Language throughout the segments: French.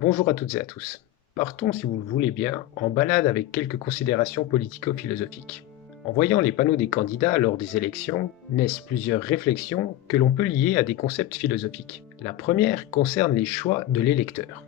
Bonjour à toutes et à tous. Partons, si vous le voulez bien, en balade avec quelques considérations politico-philosophiques. En voyant les panneaux des candidats lors des élections, naissent plusieurs réflexions que l'on peut lier à des concepts philosophiques. La première concerne les choix de l'électeur.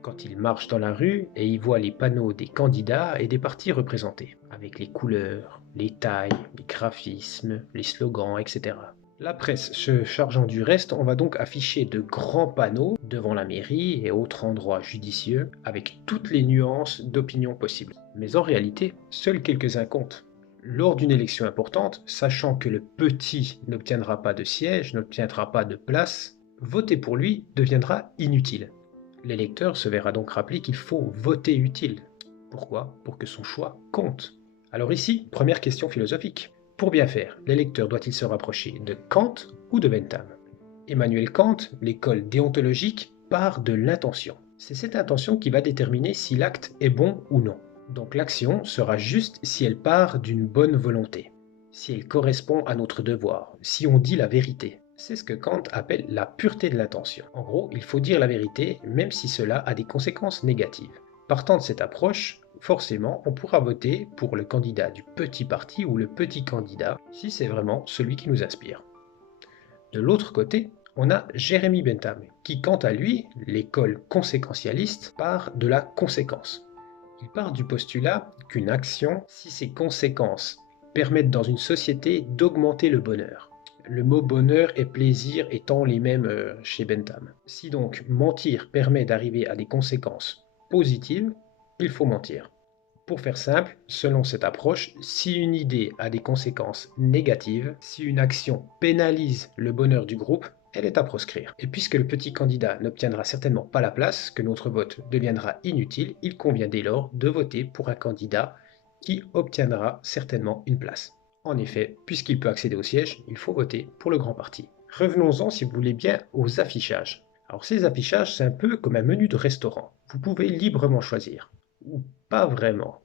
Quand il marche dans la rue et y voit les panneaux des candidats et des partis représentés, avec les couleurs, les tailles, les graphismes, les slogans, etc. La presse se chargeant du reste, on va donc afficher de grands panneaux devant la mairie et autres endroits judicieux avec toutes les nuances d'opinion possibles. Mais en réalité, seuls quelques-uns comptent. Lors d'une élection importante, sachant que le petit n'obtiendra pas de siège, n'obtiendra pas de place, voter pour lui deviendra inutile. L'électeur se verra donc rappeler qu'il faut voter utile. Pourquoi? Pour que son choix compte. Alors ici, première question philosophique. Pour bien faire, l'électeur doit-il se rapprocher de Kant ou de Bentham? Emmanuel Kant, l'école déontologique, part de l'intention. C'est cette intention qui va déterminer si l'acte est bon ou non. Donc l'action sera juste si elle part d'une bonne volonté, si elle correspond à notre devoir, si on dit la vérité. C'est ce que Kant appelle la pureté de l'intention. En gros, il faut dire la vérité même si cela a des conséquences négatives. Partant de cette approche, forcément, on pourra voter pour le candidat du petit parti ou le petit candidat si c'est vraiment celui qui nous inspire. De l'autre côté, on a Jérémy Bentham, qui quant à lui, l'école conséquentialiste, part de la conséquence. Il part du postulat qu'une action, si ses conséquences permettent dans une société d'augmenter le bonheur. Le mot bonheur et plaisir étant les mêmes chez Bentham. Si donc mentir permet d'arriver à des conséquences positives, il faut mentir. Pour faire simple, selon cette approche, si une idée a des conséquences négatives, si une action pénalise le bonheur du groupe, elle est à proscrire. Et puisque le petit candidat n'obtiendra certainement pas la place, que notre vote deviendra inutile, il convient dès lors de voter pour un candidat qui obtiendra certainement une place. En effet, puisqu'il peut accéder au siège, il faut voter pour le grand parti. Revenons-en, si vous voulez bien, aux affichages. Alors ces affichages, c'est un peu comme un menu de restaurant. Vous pouvez librement choisir. Ou pas vraiment.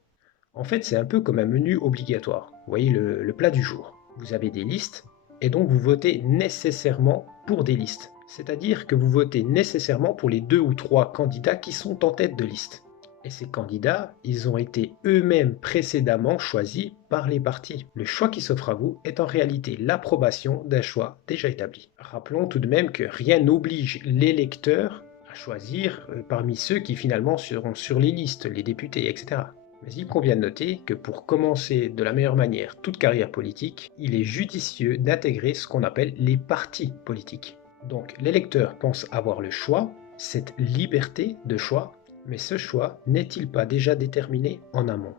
En fait, c'est un peu comme un menu obligatoire. Vous voyez le plat du jour. Vous avez des listes, et donc vous votez nécessairement pour des listes. C'est-à-dire que vous votez nécessairement pour les 2 ou 3 candidats qui sont en tête de liste. Et ces candidats, ils ont été eux-mêmes précédemment choisis par les partis. Le choix qui s'offre à vous est en réalité l'approbation d'un choix déjà établi. Rappelons tout de même que rien n'oblige l'électeur à choisir parmi ceux qui finalement seront sur les listes, les députés, etc. Mais il convient de noter que pour commencer de la meilleure manière toute carrière politique, il est judicieux d'intégrer ce qu'on appelle les partis politiques. Donc l'électeur pense avoir le choix, cette liberté de choix, mais ce choix n'est-il pas déjà déterminé en amont?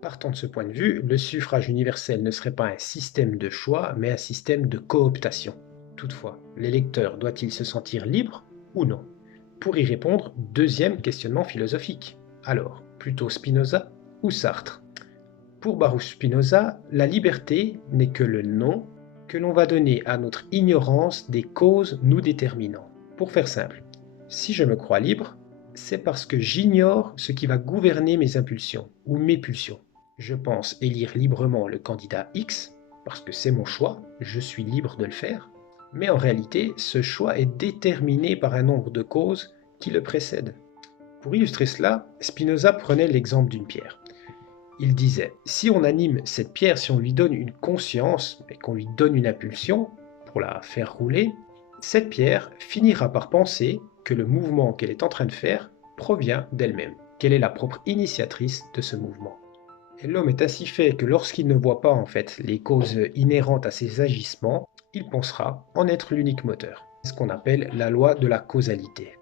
Partant de ce point de vue, le suffrage universel ne serait pas un système de choix, mais un système de cooptation. Toutefois, l'électeur doit-il se sentir libre ou non? Pour y répondre, deuxième questionnement philosophique. Alors, plutôt Spinoza ou Sartre? Pour Baruch Spinoza, la liberté n'est que le nom que l'on va donner à notre ignorance des causes nous déterminant. Pour faire simple, si je me crois libre, c'est parce que j'ignore ce qui va gouverner mes impulsions ou mes pulsions. Je pense élire librement le candidat X parce que c'est mon choix, je suis libre de le faire, mais en réalité, ce choix est déterminé par un nombre de causes qui le précèdent. Pour illustrer cela, Spinoza prenait l'exemple d'une pierre. Il disait, si on anime cette pierre, si on lui donne une conscience et qu'on lui donne une impulsion pour la faire rouler, cette pierre finira par penser que le mouvement qu'elle est en train de faire provient d'elle-même, qu'elle est la propre initiatrice de ce mouvement. Et l'homme est ainsi fait que lorsqu'il ne voit pas en fait les causes inhérentes à ses agissements, il pensera en être l'unique moteur. C'est ce qu'on appelle la loi de la causalité.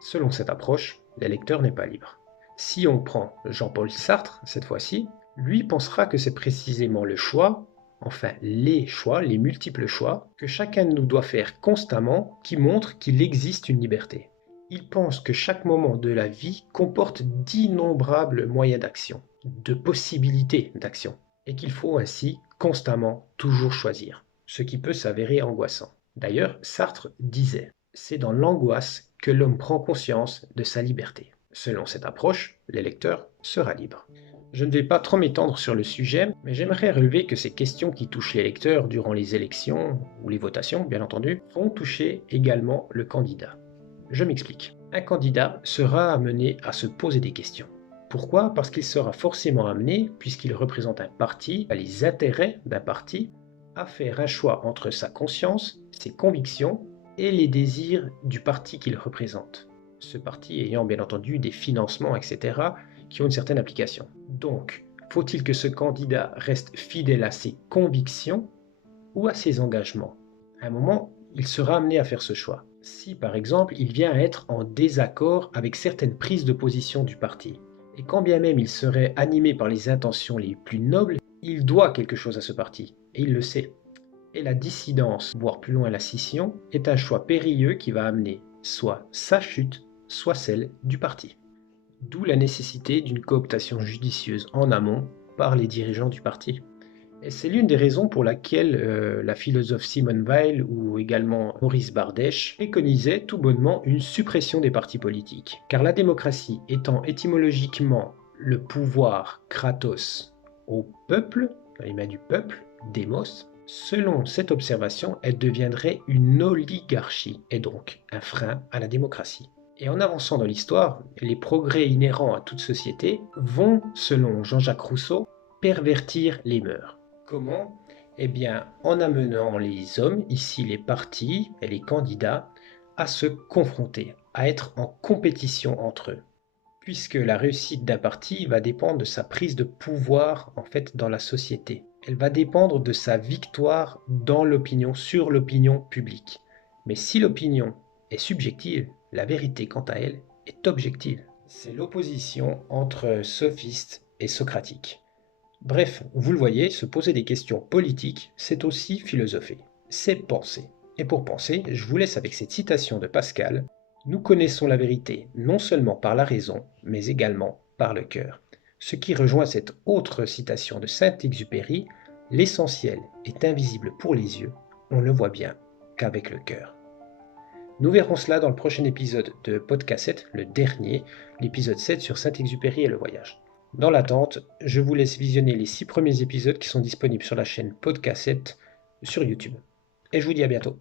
Selon cette approche, l'électeur n'est pas libre. Si on prend Jean-Paul Sartre, cette fois-ci, lui pensera que c'est précisément le choix, enfin les choix, les multiples choix, que chacun de nous doit faire constamment qui montrent qu'il existe une liberté. Il pense que chaque moment de la vie comporte d'innombrables moyens d'action, de possibilités d'action, et qu'il faut ainsi constamment toujours choisir, ce qui peut s'avérer angoissant. D'ailleurs, Sartre disait, c'est dans l'angoisse que l'homme prend conscience de sa liberté. Selon cette approche, l'électeur sera libre. Je ne vais pas trop m'étendre sur le sujet, mais j'aimerais relever que ces questions qui touchent l'électeur durant les élections, ou les votations bien entendu, vont toucher également le candidat. Je m'explique. Un candidat sera amené à se poser des questions. Pourquoi? Parce qu'il sera forcément amené, puisqu'il représente un parti, les intérêts d'un parti, à faire un choix entre sa conscience, ses convictions et les désirs du parti qu'il représente. Ce parti ayant bien entendu des financements, etc., qui ont une certaine application. Donc, faut-il que ce candidat reste fidèle à ses convictions ou à ses engagements? À un moment, il sera amené à faire ce choix. Si par exemple il vient à être en désaccord avec certaines prises de position du parti, et quand bien même il serait animé par les intentions les plus nobles, il doit quelque chose à ce parti, et il le sait. Et la dissidence, voire plus loin la scission, est un choix périlleux qui va amener soit sa chute, soit celle du parti. D'où la nécessité d'une cooptation judicieuse en amont par les dirigeants du parti. Et c'est l'une des raisons pour laquelle la philosophe Simone Weil ou également Maurice Bardèche préconisaient tout bonnement une suppression des partis politiques. Car la démocratie étant étymologiquement le pouvoir kratos au peuple, dans les mains du peuple, démos, selon cette observation, elle deviendrait une oligarchie et donc un frein à la démocratie. Et en avançant dans l'histoire, les progrès inhérents à toute société vont, selon Jean-Jacques Rousseau, pervertir les mœurs. Comment? Eh bien, en amenant les hommes, ici les partis et les candidats, à se confronter, à être en compétition entre eux. Puisque la réussite d'un parti va dépendre de sa prise de pouvoir en fait dans la société. Elle va dépendre de sa victoire dans l'opinion, sur l'opinion publique. Mais si l'opinion est subjective, la vérité quant à elle est objective. C'est l'opposition entre sophiste et socratique. Bref, vous le voyez, se poser des questions politiques, c'est aussi philosopher, c'est penser. Et pour penser, je vous laisse avec cette citation de Pascal: nous connaissons la vérité non seulement par la raison, mais également par le cœur. Ce qui rejoint cette autre citation de Saint-Exupéry: l'essentiel est invisible pour les yeux, on ne voit bien qu'avec le cœur. Nous verrons cela dans le prochain épisode de Podcast, le dernier, l'épisode 7 sur Saint-Exupéry et le voyage. Dans l'attente, je vous laisse visionner les 6 premiers épisodes qui sont disponibles sur la chaîne Podcast sur YouTube. Et je vous dis à bientôt.